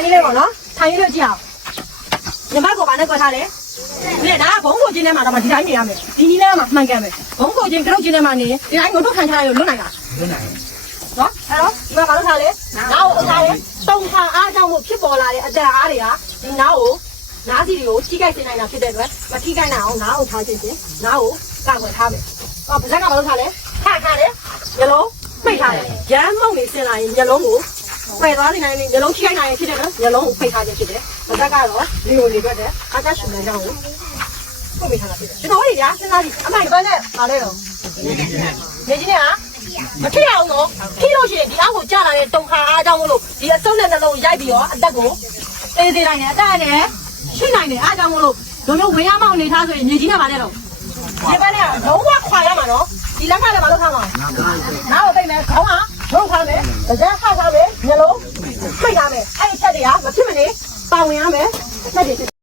ထိုင်နေလေးပေါ့နော်ထိုင်နေလို့ကြည့်အောင်ညီမကဘာနဲ့ကွက်ထားလဲဒီဒါကဘုံကိုချင်းထဲမှာတော့ဒီတိုင်းနေရမယ်ဒီနီးထဲမှာမှန်ကန်မယ်ဘုံကိုချင်းကြောက်ချင်းထဲမှာနေရင်ဒီတိုင်းငုံထုတ်ခံထားရလို့လွတ်နိုင်တာလွတ်နိုင်နော်အဲ့တော့ဒီမှာဘာလို့ထားလဲနားကိုအထားလဲတုံခါအားကြောင့်မို့ဖြစ်ပေါ်လာတဲ့အတက်အားတွေကဒီနားကိုနားစီတွေကိုထိခိုက်စေနိုင်တာဖြစ်တဲ့အတွက်မထိခိုက်နိုင်အောင်နားကိုထားခြင်းချင်းနားကိုကာကွယ်ထားမယ်ဟောပါဇက်ကဘာလို့ထားလဲခါထားတယ်ညလုံးပိတ်ထားတယ်ရမ်းမုံနေစင်လာရင်ညလုံးကို ပယ်သွားနိုင်တယ်ညလုံးထိခိုက်နိုင်ရင်ဖြစ်တဲ့နော်ညလုံးကိုပိတ်ထားခြင်းဖြစ်တယ်ပါဇက်ကတော့လီကိုလေးပြတ်တယ်အားသက်ရှင်နေကြအောင်ကိုမိထားတာဖြစ်တယ်ကျွန်တော်တို့ညာစဉ်းစားကြည့်အမိုင်ဘက်နဲ့ပါလဲတော့နေကြီးနဲ့ဟာမဖြစ်အောင်တော့ထိလို့ရှိရင်ဒီအောက်ကိုကြာလာတဲ့တုံခါအားကြောင့်မလို့ဒီအစုပ်နဲ့နှလုံးရိုက်ပြီးတော့အသက်ကိုအေးသေးနိုင်တယ်အသက်နဲ့ရှိနိုင်တယ်အားကြောင့်မလို့တို့တို့ဝင်ရမောင်းနေထားဆိုရင်မြေကြီးနဲ့ပါနဲ့တော့ဒီဘက်နဲ့လုံးဝခွာရမှာနော်ဒီလက်ခါလည်းမလုပ်ထားမှာနောက်တော့ပြိမယ်ခေါင်းကလုံး ထားမယ်ကြက်ခါထားမယ်ညလုံးပိတ်ထားမယ်အဲ့ဒီချက်တွေကမဖြစ်မနေပါဝင်ရမယ်အသက်တွေ